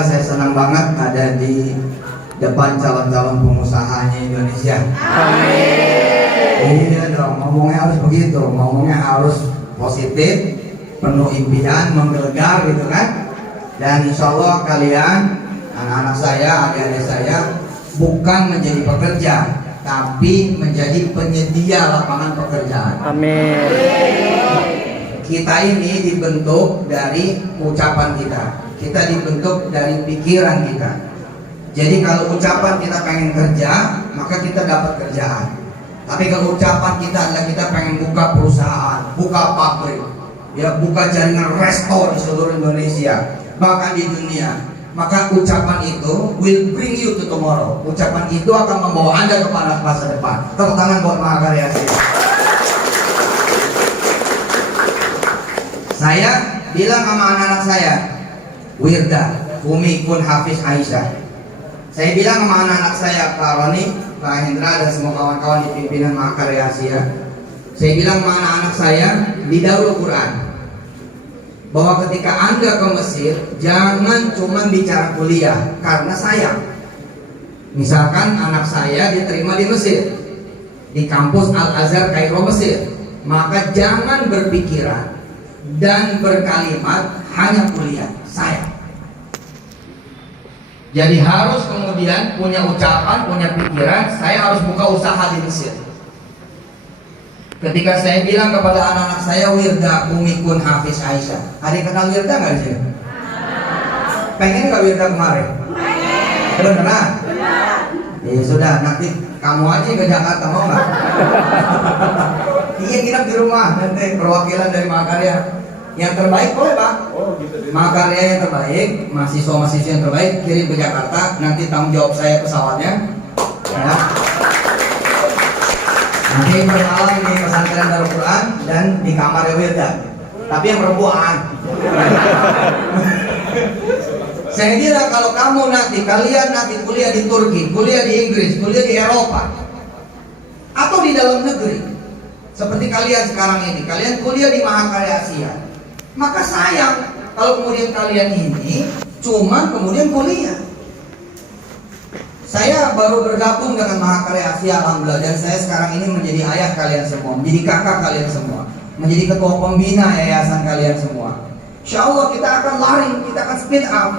Saya senang banget ada di depan calon-calon pengusahanya Indonesia. Amin. Iya dong, ngomongnya harus begitu, ngomongnya harus positif, penuh impian, menggelegar gitu kan. Dan insya Allah kalian, anak-anak saya, adik-adik saya, bukan menjadi pekerja, tapi menjadi penyedia lapangan pekerjaan. Amin. Kita ini dibentuk dari ucapan kita. Kita dibentuk dari pikiran kita. Jadi kalau ucapan kita pengen kerja, maka kita dapat kerjaan. Tapi kalau ucapan kita adalah kita pengen buka perusahaan, buka pabrik, ya buka jaringan resto di seluruh Indonesia, bahkan di dunia, maka ucapan itu will bring you to tomorrow. Ucapan itu akan membawa Anda kepada masa depan. Tepuk tangan buat Mahakarya. Saya bilang sama anak-anak saya, Wirda, Umi Kun Hafiz Aisyah. Saya bilang sama anak-anak saya, Pak Roni, Pak Hendra, dan semua kawan-kawan di pimpinan Mahakarya Asia. Saya bilang sama anak-anak saya di Darul Quran, bahwa ketika Anda ke Mesir, jangan cuma bicara kuliah, karena sayang. Misalkan anak saya diterima di Mesir, di kampus Al-Azhar Kairo Mesir, maka jangan berpikiran dan berkalimat hanya kuliah, sayang. Jadi harus kemudian punya ucapan, punya pikiran, saya harus buka usaha di Mesir. Ketika saya bilang kepada anak-anak saya, Wirda, Umi Kun Hafiz Aisyah. Ada yang kenal Wirda nggak di sini? Pengen nggak Wirda kemarin? Beneran? Ya sudah, nanti kamu aja ke Jakarta, mau nggak? Iya, nginep di rumah, nanti perwakilan dari Mahakarya. Yang terbaik boleh Pak? Mahakarya yang terbaik, mahasiswa-mahasiswa yang terbaik kirim ke Jakarta, nanti tanggung jawab saya pesawatnya. Ya. Nanti bermalam di pesantren Darul Quran dan di kamar Wirda. Tapi yang perempuan. Saya kira kalau kalian nanti kuliah di Turki, kuliah di Inggris, kuliah di Eropa, atau di dalam negeri, seperti kalian sekarang ini, kalian kuliah di Mahakarya Asia, maka sayang kalau kemudian kalian ini cuma kemudian kuliah. Saya baru bergabung dengan Mahakarya Asia, alhamdulillah, dan saya sekarang ini menjadi ayah kalian semua, menjadi kakak kalian semua, menjadi ketua pembina yayasan kalian semua. Insya Allah kita akan lari, kita akan speed up.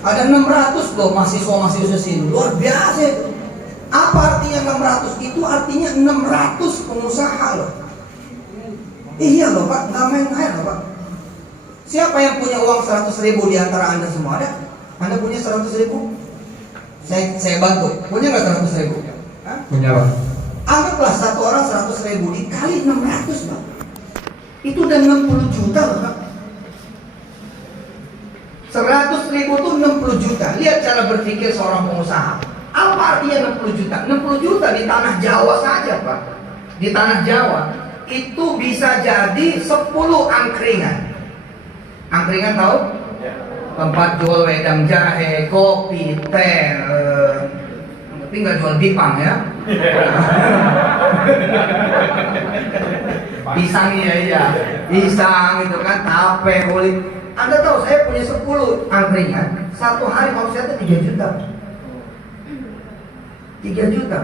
Ada 600 loh mahasiswa-mahasiswa sini, luar biasa itu. Apa artinya 600? Itu artinya 600 pengusaha loh. Iya loh Pak, nggak main-main loh Pak. Siapa yang punya uang 100.000 di antara Anda semua? Ada? Anda punya 100.000? Saya bantu. Punya nggak 100.000? Punya Pak. Anggaplah satu orang 100.000 dikali 600 Pak. Itu udah 60 juta loh Pak. 100.000 itu 60 juta. Lihat cara berpikir seorang pengusaha. Apa artinya 60 juta? 60 juta di tanah Jawa saja Pak. Di tanah Jawa itu bisa jadi 10 angkringan. Angkringan tahu? Tempat jual wedang jahe, kopi, teh, tapi nggak jual bipang ya. Pisang ya, pisang itu kan, tape, kulit. Anda tahu saya punya 10 angkringan, satu hari omsetnya 3 juta. 3 juta.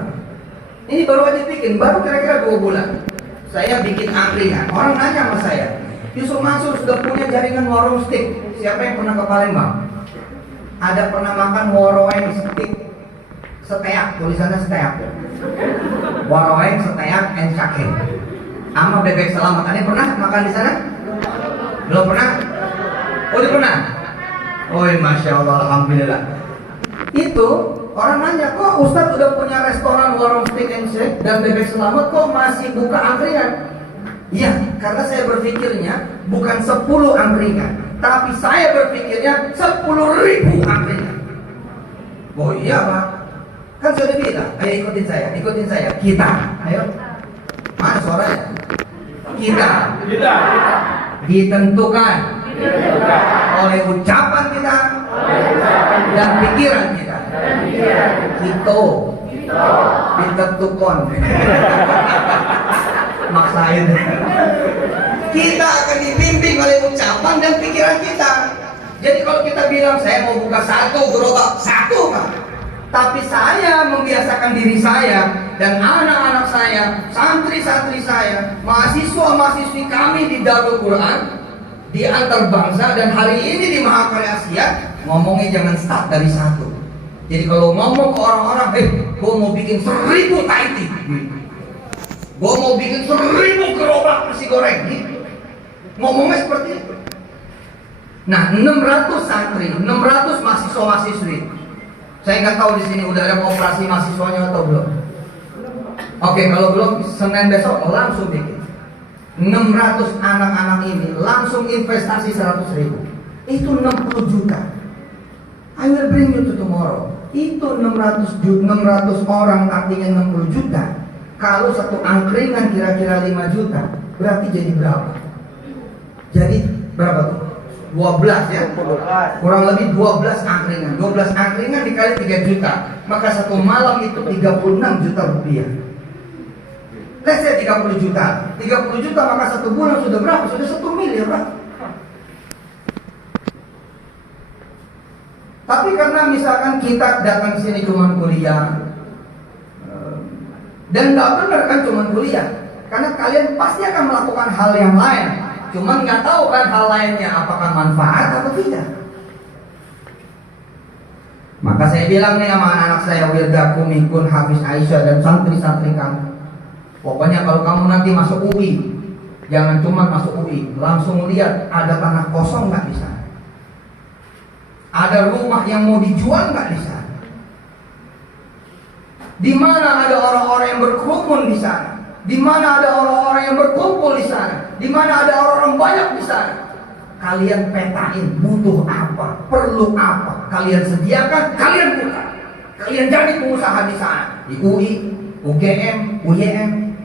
Ini baru aja bikin, baru kira-kira 2 bulan. Saya bikin angkringan. Orang nanya sama saya, Yusuf Mansur sudah punya jaringan warung steak. Siapa yang pernah ke Palembang? Ada pernah makan warung steak? Seteak, tulisannya seteak. Warung seteak and cake. Sama bebek selamat. Ada yang pernah makan di sana? Belum pernah? Oh, udah pernah? Oh, masya Allah, alhamdulillah. Itu orang nanya, kok Ustadz udah punya restoran warung steak and shake dan bebek selamat, kok masih buka angkringan? Iya, karena saya berpikirnya bukan 10 angkringan, tapi saya berpikirnya 10.000 angkringan. Oh iya Pak, kan sudah bilang, ayo ikutin saya, kita, ayo. Mana suaranya? Kita. Ditentukan oleh ucapan kita dan pikiran kita. Kita ditentukan. Maksain. Kita akan dibimbing oleh ucapan dan pikiran kita. Jadi kalau kita bilang saya mau buka satu gerobak, satu Pak. Tapi saya membiasakan diri saya dan anak-anak saya, santri-santri saya, mahasiswa-mahasiswi kami di Darul Quran, di antar bangsa, dan hari ini di Mahakarya Asia, ngomongnya jangan start dari satu. Jadi kalau ngomong ke orang-orang, gue mau bikin 1000 Thai tea, gue mau bikin 1000 gerobak nasi goreng, ngomongnya seperti itu. Nah, 600 santri, 600 mahasiswa-mahasiswi. Saya nggak tahu di sini udah ada operasi mahasiswanya atau belum. Oke, kalau belum, Senin besok langsung bikin. 600 anak-anak ini langsung investasi 100.000. Itu 60 juta. I will bring you to tomorrow. Itu 600 orang artinya 60 juta. Kalau satu angkringan kira-kira 5 juta, berarti jadi berapa? Jadi berapa tuh? 12 ya? Kurang lebih 12 angkringan. 12 angkringan dikali 3 juta. Maka satu malam itu 36 juta rupiah. Let's say 30 juta. 30 juta maka satu bulan sudah berapa? Sudah 1 miliar, Pak. Tapi karena misalkan kita datang ke sini cuma kuliah, dan nggak benar kan cuma kuliah, karena kalian pasti akan melakukan hal yang lain, cuman nggak tahu kan hal lainnya apakah manfaat atau tidak. Maka saya bilang nih sama anak-anak saya, Wirda, Kumikun, Hafiz, Aisyah, dan santri-santri kamu, pokoknya kalau kamu nanti masuk UI, jangan cuma masuk UI, langsung lihat ada tanah kosong nggak di sana. Ada rumah yang mau dijual nggak di sana? Di mana ada orang-orang yang berkerumun di sana? Di mana ada orang-orang yang berkumpul di sana? Di mana ada orang-orang banyak di sana? Kalian petain butuh apa, perlu apa, kalian sediakan, kalian buka. Kalian jadi pengusaha di sana. Di UI, UGM, UYM,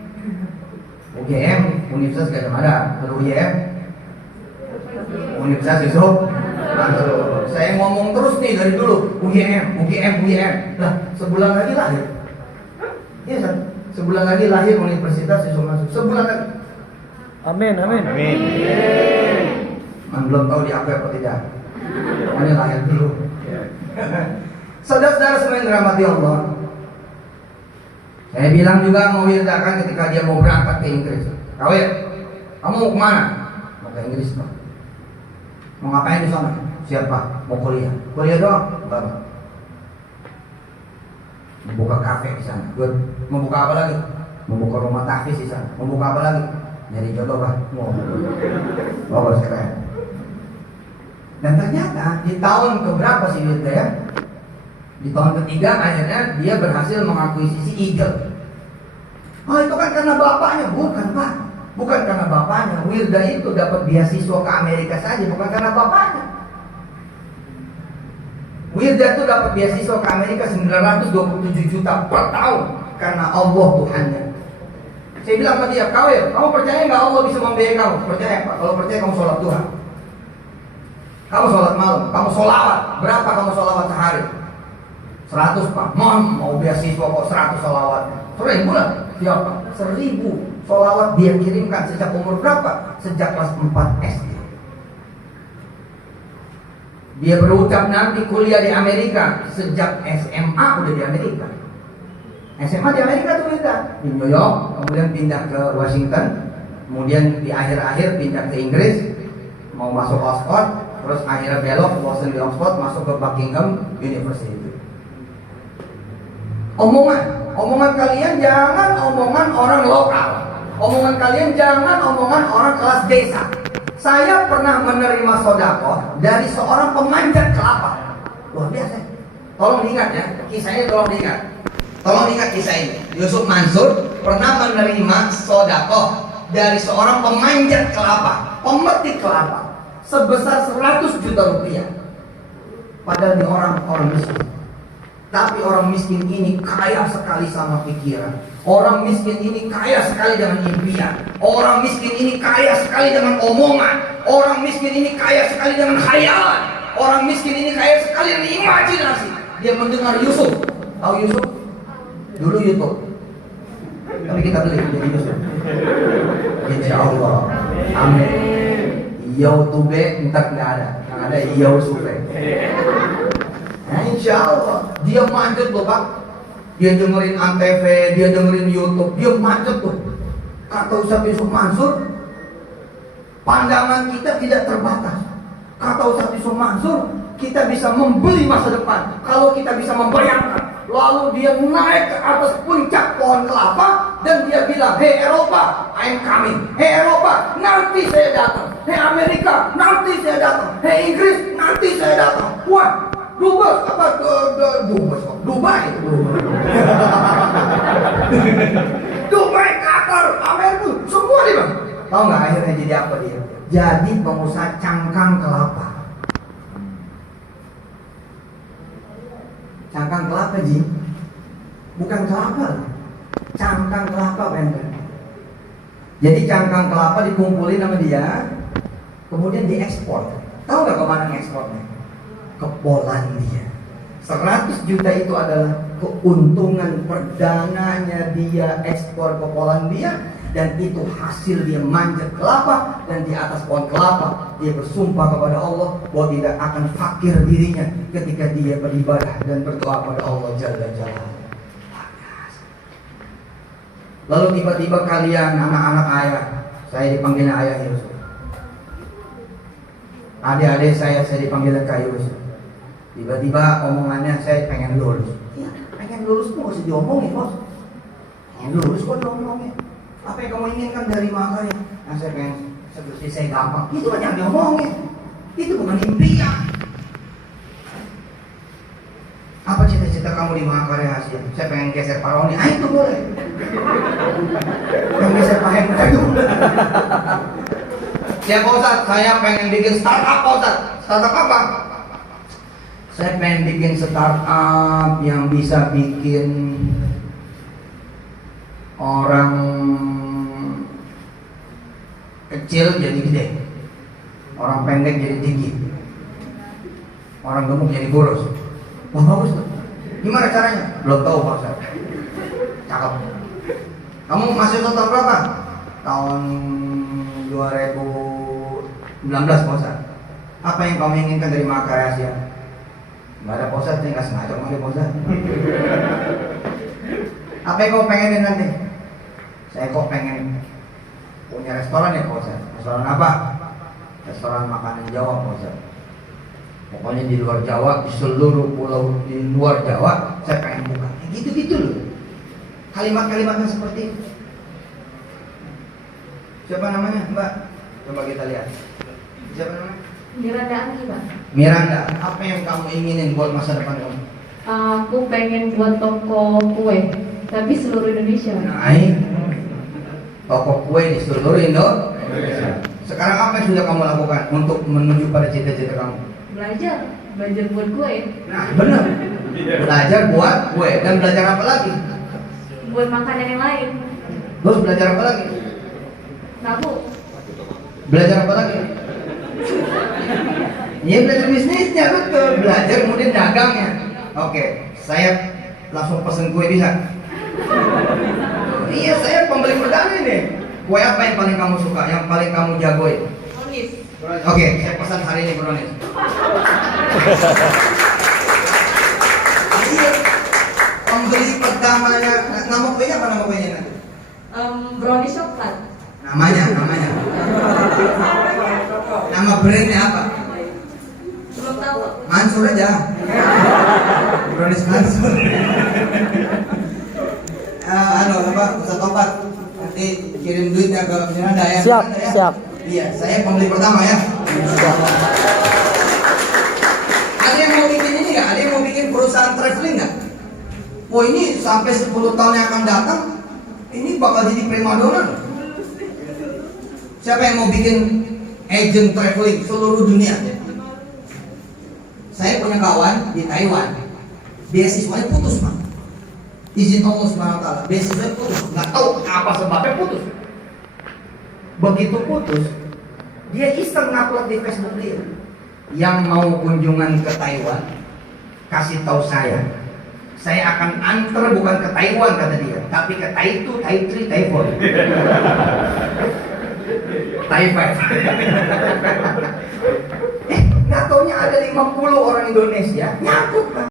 Universitas Gajah Mada. Kalau UYM, Universitas Yusuf. Saya ngomong terus nih dari dulu, UGM. Lah, sebulan lagi lahir. Iya kan? Sebulan lagi lahir Universitas Yusuf masuk. Sebulan lagi. Amin. Belum tahu diakui apa tidak. Pokoknya lahir dulu. Saudara-saudara semua yang dirahmati Allah, saya bilang juga mau wirdakan ketika dia mau berangkat ke Inggris. Kawir, kamu mau kemana? Mau ke Inggris, Pak. Mau ngapain di sana? Siapa? Mau kuliah. Kuliah doang? Bapak. Mau buka kafe di sana. Good. Mau buka apa lagi? Mau buka rumah tahfiz di sana. Mau buka apa lagi? Nyari jodoh, Pak. Bagus keren. Dan ternyata di tahun keberapa sih Wirda ya? Di tahun ketiga akhirnya dia berhasil mengakuisisi Eagle. Oh, itu kan karena bapaknya? Bukan, Pak. Bukan karena bapaknya. Wirda itu dapat beasiswa ke Amerika saja bukan karena bapaknya. Wirda itu dapat beasiswa ke Amerika 927 juta per tahun karena Allah Tuhannya. Saya bilang sama dia, Kawir, kamu percaya nggak Allah bisa membiayai kamu? Percaya, Pak. Kalau percaya kamu sholat Tuhan. Kamu sholat malam, kamu sholawat. Berapa kamu sholawat sehari? 100, Pak. Mau beasiswa kok 100 sholawat. 1000 lah. Siapa? 1000 sholawat dia kirimkan sejak umur berapa? Sejak kelas 4 SD. Dia berucap nanti kuliah di Amerika. Sejak SMA udah di Amerika. SMA di Amerika tuh kita di New York, kemudian pindah ke Washington, kemudian di akhir-akhir pindah ke Inggris, mau masuk Oxford, terus akhirnya belok bosan di Oxford, masuk ke Buckingham University. Omongan kalian jangan omongan orang lokal. Omongan kalian jangan omongan orang kelas desa. Saya pernah menerima sodako dari seorang pemanjat kelapa. Luar biasa. Tolong diingat ya, kisahnya tolong diingat. Tolong ingat kisah ini. Yusuf Mansur pernah menerima sodako dari seorang pemanjat kelapa, pemetik kelapa, sebesar 100 juta rupiah. Padahal ini orang miskin. Tapi orang miskin ini kaya sekali sama pikiran. Orang miskin ini kaya sekali dengan impian. Orang miskin ini kaya sekali dengan omongan. Orang miskin ini kaya sekali dengan khayalan. Orang miskin ini kaya sekali dengan imajinasi. Dia mendengar Yusuf. Tahu Yusuf? Dulu YouTube. Tapi kita beli jadi Yusuf. Insya Allah. Amin. YouTube ntar nggak ada, yang ada YouTube. Nah, insya Allah dia manjat loh Pak. Dia dengerin Antv, dia dengerin YouTube, dia manjat tuh. Kata Ustaz Yusuf Mansur, pandangan kita tidak terbatas. Kata Ustaz Yusuf Mansur, kita bisa membeli masa depan kalau kita bisa membayangkan. Lalu dia naik ke atas puncak pohon kelapa dan dia bilang, "Hey Eropa, I'm coming. Hey Eropa, nanti saya datang. Hey Amerika, nanti saya datang. Hey Inggris, nanti saya datang." Wah, Dubai apa? Dubai. Dubai, Qatar, Amerika, semua dia bang. Tahu nggak akhirnya jadi apa dia? Jadi pengusaha cangkang kelapa. Cangkang kelapa Ji, bukan kelapa, cangkang kelapa bener. Jadi cangkang kelapa dikumpulin sama dia, kemudian diekspor. Tahu nggak kemana ngekspornya? Ke Polandia. 100 juta itu adalah keuntungan perdananya dia ekspor ke Polandia. Dan itu hasil dia manjat kelapa. Dan di atas pohon kelapa dia bersumpah kepada Allah bahwa tidak akan fakir dirinya ketika dia beribadah dan berdoa pada Allah Jalla Jalla. Lalu tiba-tiba kalian anak-anak ayah, saya dipanggilnya ayah Yusuf. Adik-adik saya dipanggilnya Kak Yusuf. Tiba-tiba omongannya saya pengen lulus. Ya, pengen lulus tuh harus diomongin bos. Pengen lulus kok diomongin. Apa yang kamu inginkan dari Makarya? Nah, saya pengen seperti saya gampang. Itu kan yang diomongin. Itu bukan impian. Apa cita-cita kamu di Makarya Asia? Saya pengen geser Paroni. Ah itu boleh. Yang geser Pak Hendra itu. Siapa Ustaz? Saya pengen bikin startup Ustaz. Startup apa? Saya pengen bikin startup yang bisa bikin orang kecil jadi gede, orang pendek jadi tinggi, orang gemuk jadi kurus. Wah bagus tuh. Gimana caranya? Belum tahu Pak Ustaz. Cakep. Kamu masih tahun berapa? Tahun 2019 Pak Ustaz. Apa yang kamu inginkan dari Makarya Asia? Gak ada Pak Ustaz, saya nggak sengaja kemarin Pak Ustaz. Apa yang kamu pengenin nanti? Saya kok pengen punya restoran ya Pak Ustaz. Restoran apa? Restoran makanan Jawa Pak Ustaz. Pokoknya di luar Jawa, di seluruh pulau di luar Jawa, saya pengen buka. Gitu-gitu loh. Kalimat-kalimatnya seperti itu. Siapa namanya Mbak? Coba kita lihat. Siapa namanya? Miranda Anggi Pak. Miranda, apa yang kamu inginin buat masa depan kamu? Aku pengen buat toko kue, tapi seluruh Indonesia. Nah, toko kue di seluruh Indonesia. Sekarang apa yang sudah kamu lakukan untuk menuju pada cita-cita kamu? Belajar buat kue. Nah, benar. Belajar buat kue dan belajar apa lagi? Buat makanan yang lain. Terus belajar apa lagi? Tahu. Belajar apa lagi? Ya belajar bisnisnya betul. Belajar kemudian dagangnya. Oke, saya langsung pesen kue bisa? Iya, saya pembeli perdana ini. Kue apa yang paling kamu suka? Yang paling kamu jagoin? Brownies. Oke, saya pesan hari ini brownies. Iya, pembeli pertamanya. Nama kuenya apa nama kuenya nanti? Brownies coklat. Namanya. Nama brandnya apa? Belum tahu. Mansur aja. Brownies Mansur. Ustaz Topat nanti kirim duitnya ke Miranda ya. Siap, Miranda, ya? siap. Iya, saya pembeli pertama ya. Siap. Ada yang mau bikin ini nggak? Ada yang mau bikin perusahaan traveling nggak? Wah ini sampai 10 tahun yang akan datang, ini bakal jadi primadona. Siapa yang mau bikin agent traveling seluruh dunia? Saya punya kawan di Taiwan, beasiswanya putus Pak. Izin Allah SWT, beasiswanya putus, nggak tahu apa sebabnya putus. Begitu putus, dia iseng ngupload di Facebook dia. Yang mau kunjungan ke Taiwan, kasih tahu saya akan antar bukan ke Taiwan kata dia, tapi ke Taitu, Taitri, Taifon. High five. Nggak taunya ada 50 orang Indonesia nyangkut, Bang.